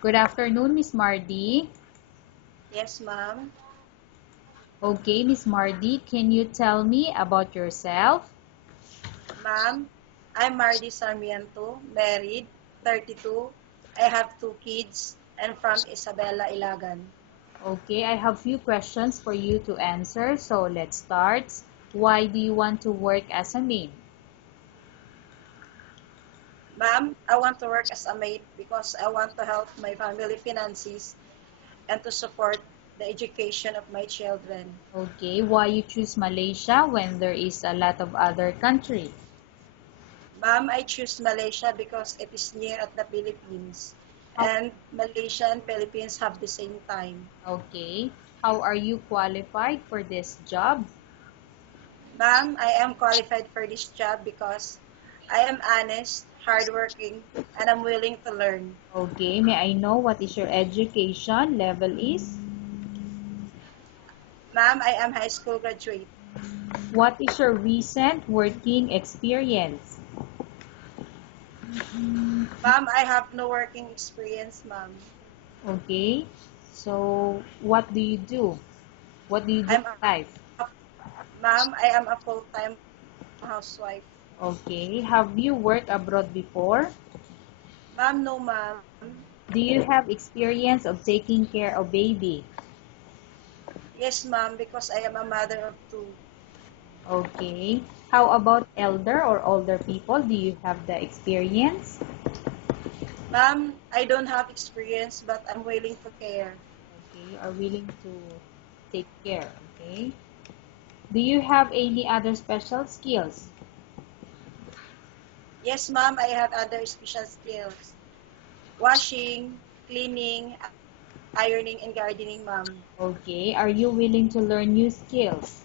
Good afternoon, Miss Mardy. Yes, ma'am. Okay, Miss Mardy, can you tell me about yourself? Ma'am, I'm Mardy Sarmiento, married, 32. I have two kids, and from Isabela, Ilagan. Okay, I have few questions for you to answer, so let's start. Why do you want to work as a maid? Ma'am, I want to work as a maid because I want to help my family finances and to support the education of my children. Okay, why you choose Malaysia when there is a lot of other country? Ma'am, I choose Malaysia because it is near at the Philippines, How, and Malaysia and Philippines have the same time. okay, how are you qualified for this job? Ma'am, I am qualified for this job because I am honest, hardworking, and I'm willing to learn. Okay, may I know what is your education level is? Ma'am, I am high school graduate. What is your recent working experience? Ma'am, I have no working experience, ma'am. Okay, so what do you do? What do you do I'm in life? a, ma'am, I am a full-time housewife. Okay, have you worked abroad before? Ma'am, no, ma'am. Do you have experience of taking care of baby? Yes, ma'am, because I am a mother of two. Okay, how about elder or older people? Do you have the experience? Ma'am, I don't have experience, but I'm willing to care. Okay, you are willing to take care, okay? Do you have any other special skills? Yes, ma'am, I have other special skills. Washing, cleaning, ironing, and gardening, ma'am. Okay, are you willing to learn new skills?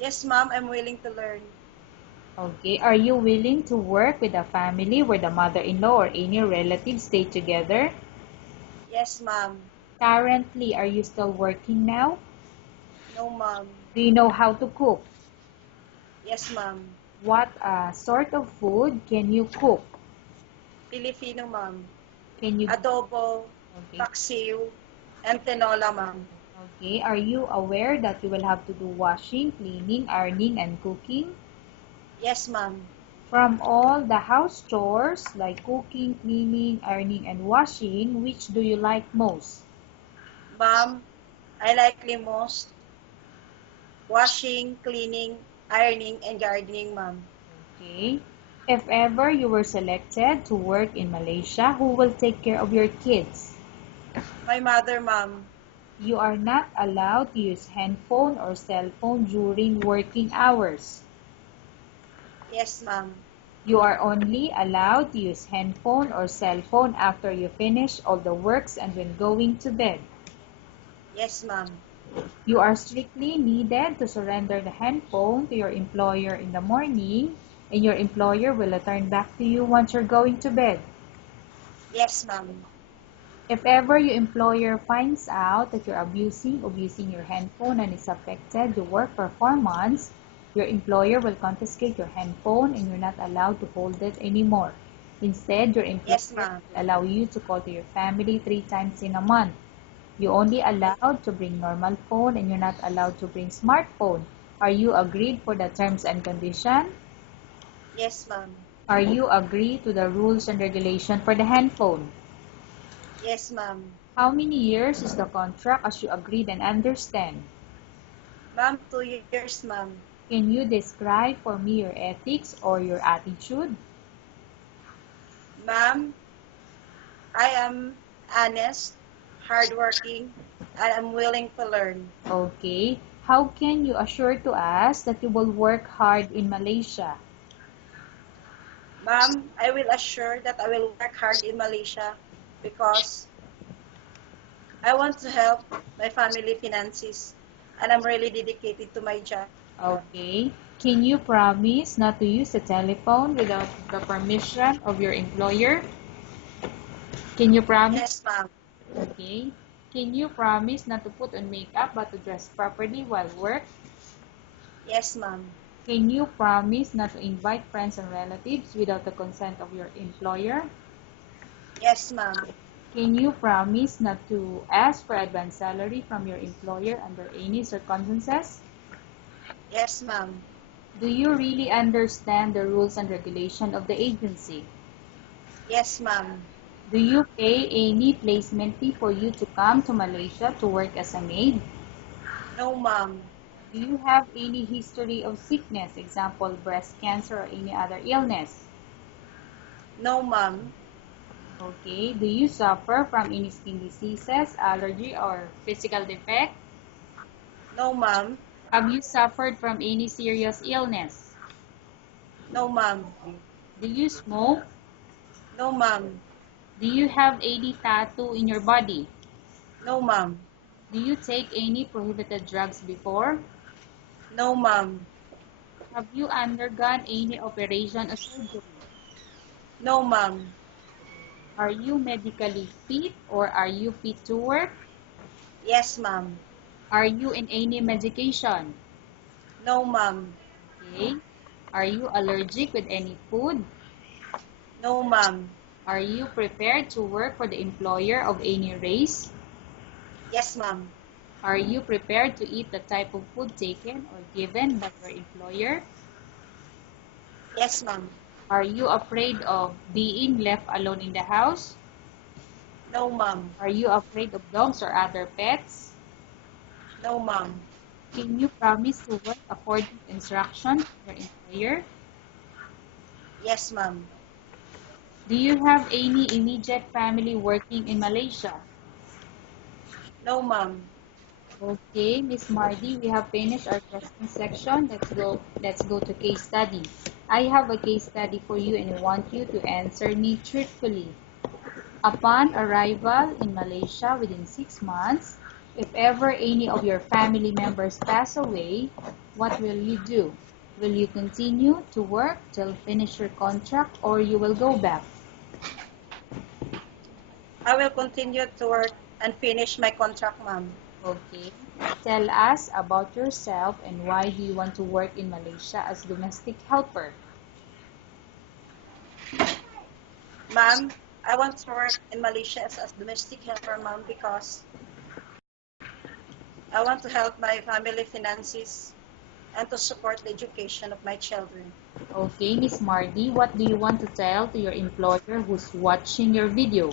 Yes, ma'am, I'm willing to learn. Okay, are you willing to work with a family where the mother-in-law or any relatives stay together? Yes, ma'am. Currently, are you still working now? No, ma'am. Do you know how to cook? Yes, ma'am. What sort of food can you cook? Filipino, ma'am. Can you? Adobo, Okay. paksiw, and tinola, ma'am. Okay. Are you aware that you will have to do washing, cleaning, ironing, and cooking? Yes, ma'am. From all the house chores like cooking, cleaning, ironing, and washing, which do you like most? Ma'am, I like most washing, cleaning, ironing, and gardening, ma'am. Okay. If ever you were selected to work in Malaysia, who will take care of your kids? My mother, ma'am. You are not allowed to use handphone or cell phone during working hours. Yes, ma'am. You are only allowed to use handphone or cell phone after you finish all the works and when going to bed. Yes, ma'am. You are strictly needed to surrender the handphone to your employer in the morning, and your employer will return back to you once you're going to bed. Yes, ma'am. If ever your employer finds out that you're abusing of using your handphone and it's affected your work performance, your employer will confiscate your handphone and you're not allowed to hold it anymore. Instead, your employer Yes, ma'am. will allow you to call to your family 3 times in a month. You only allowed to bring normal phone and you're not allowed to bring smartphone. Are you agreed for the terms and condition? Yes, ma'am. Are you agreed to the rules and regulation for the handphone? Yes, ma'am. How many years is the contract as you agreed and understand? Ma'am, 2 years, ma'am. Can you describe for me your ethics or your attitude? Ma'am, I am honest, hardworking, and I'm willing to learn. Okay. How can you assure to us that you will work hard in Malaysia? Ma'am, I will assure that I will work hard in Malaysia because I want to help my family finances and I'm really dedicated to my job. Okay. Can you promise not to use the telephone without the permission of your employer? Can you promise? Yes, ma'am. Okay. Can you promise not to put on makeup but to dress properly while work? Yes, ma'am. Can you promise not to invite friends and relatives without the consent of your employer? Yes, ma'am. Can you promise not to ask for advance salary from your employer under any circumstances? Yes, ma'am. Do you really understand the rules and regulation of the agency? Yes, ma'am. Do you pay any placement fee for you to come to Malaysia to work as a maid? No, ma'am. Do you have any history of sickness, example, breast cancer or any other illness? No, ma'am. Okay. Do you suffer from any skin diseases, allergy, or physical defect? No, ma'am. Have you suffered from any serious illness? No, ma'am. Do you smoke? No, ma'am. Do you have any tattoo in your body? No, ma'am. Do you take any prohibited drugs before? No, ma'am. Have you undergone any operation or surgery? No, ma'am. Are you medically fit or are you fit to work? Yes, ma'am. Are you in any medication? No, ma'am. Okay. Are you allergic with any food? No, ma'am. Are you prepared to work for the employer of any race? Yes, ma'am. Are you prepared to eat the type of food taken or given by your employer? Yes, ma'am. Are you afraid of being left alone in the house? No, ma'am. Are you afraid of dogs or other pets? No, ma'am. Can you promise to work according to instructions from your employer? Yes, ma'am. Do you have any immediate family working in Malaysia? No, ma'am. Okay, Miss Mardi, we have finished our question section. Let's go to case study. I have a case study for you and I want you to answer me truthfully. Upon arrival in Malaysia within 6 months, if ever any of your family members pass away, what will you do? Will you continue to work till finish your contract or you will go back? I will continue to work and finish my contract, ma'am. Okay. Tell us about yourself and why do you want to work in Malaysia as domestic helper? Ma'am, I want to work in Malaysia as a domestic helper, ma'am, because I want to help my family finances and to support the education of my children. Okay, Miss Mardi, what do you want to tell to your employer who's watching your video?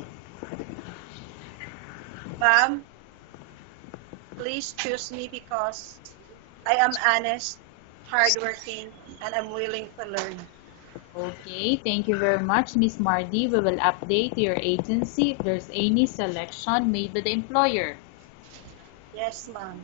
Ma'am, please choose me because I am honest, hardworking, and I'm willing to learn. Okay, thank you very much, Miss Mardi. We will update your agency if there's any selection made by the employer. Yes, ma'am.